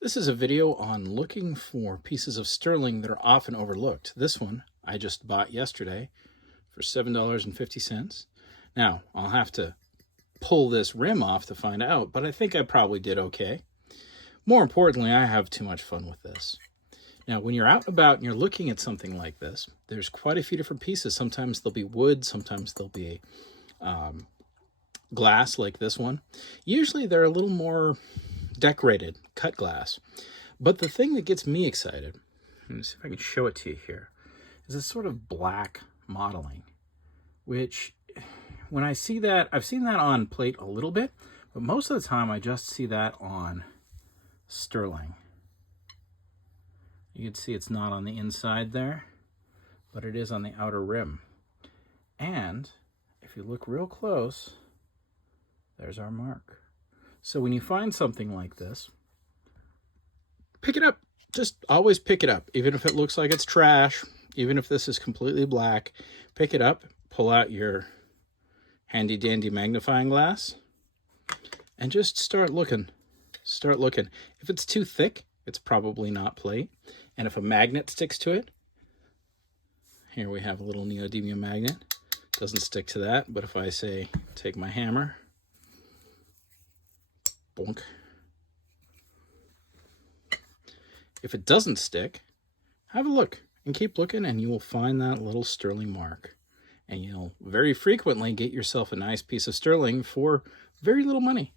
This is a video on looking for pieces of sterling that are often overlooked. This one I just bought yesterday for $7.50. Now, I'll have to pull this rim off to find out, but I think I probably did okay. More importantly, I have too much fun with this. Now, when you're out and about and you're looking at something like this, there's quite a few different pieces. Sometimes they'll be wood, sometimes they'll be glass like this one. Usually they're a little more decorated, cut glass. But the thing that gets me excited, let me see if I can show it to you here, is this sort of black modeling, which when I see that, I've seen that on plate a little bit, but most of the time I just see that on sterling. You can see it's not on the inside there, but it is on the outer rim. And if you look real close, there's our mark. So when you find something like this, pick it up. Just always pick it up. Even if it looks like it's trash, even if this is completely black, pick it up, pull out your handy dandy magnifying glass, and just start looking. Start looking. If it's too thick, it's probably not plate. And if a magnet sticks to it, here we have a little neodymium magnet. Doesn't stick to that, but if I say, take my hammer, bonk. If it doesn't stick, have a look and keep looking, and you will find that little sterling mark. And you'll very frequently get yourself a nice piece of sterling for very little money.